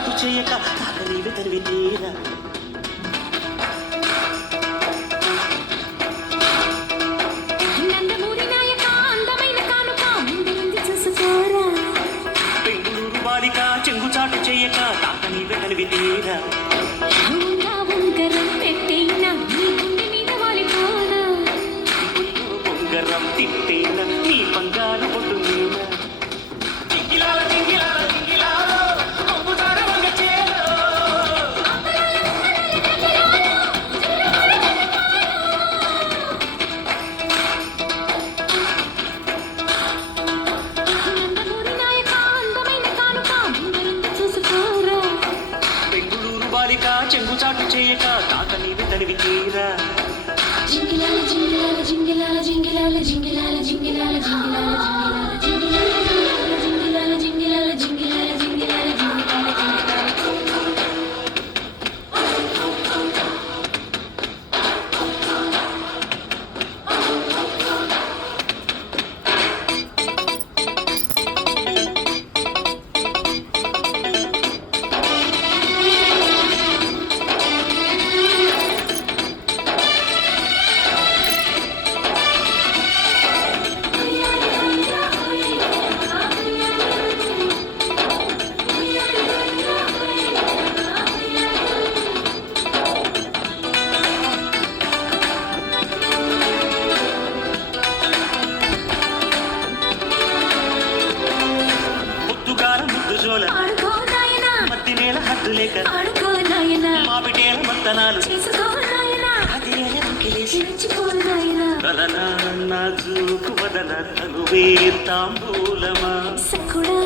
చాటు చేయక తాకనీవి తరివి తీరా నందమూరి నాయక అందమైన కానుక ముందు చూసుకోరా బెంగుళూరు బాలిక చెంగు చాటు చేయక తాకనీవి తరివి తీరా ఉంగరం పెట్టేనా నీ గుండె మీద వాలిపోనా ఉంగరం తిట్టేనా నీ బంగారు పొట్టు మీద జింగిలాల జింగిలాల జింగిలాల కొంగుదార వంగ చేలో నందమూరి నాయక అందమైన కానుక ముందు చూసుకోరా బెంగుళూరు బాలిక చెంగు చాటు చేయక తాకనీవి తరివి తీరా జింగిలాల జింగిలాల జింగిలాల జింగిలాల జింగిలాల జింగిలాల జింగిలాల జింగిలాల జింగిలాల జింగిలాల జింగిలాల జింగిలాల ముద్దుగార ముద్దు జోల ఆడుకో నాయనా మత్తి నేల హద్దు లేక ఆడుకో నాయనా మాపిటేల మత్తనాలు చేసుకో నాయనా అది ఎలరంకిలేసి చిరుచుకో నాయనా కలనా నాజూకు వదన తనువే తాంబూలమా సకుడా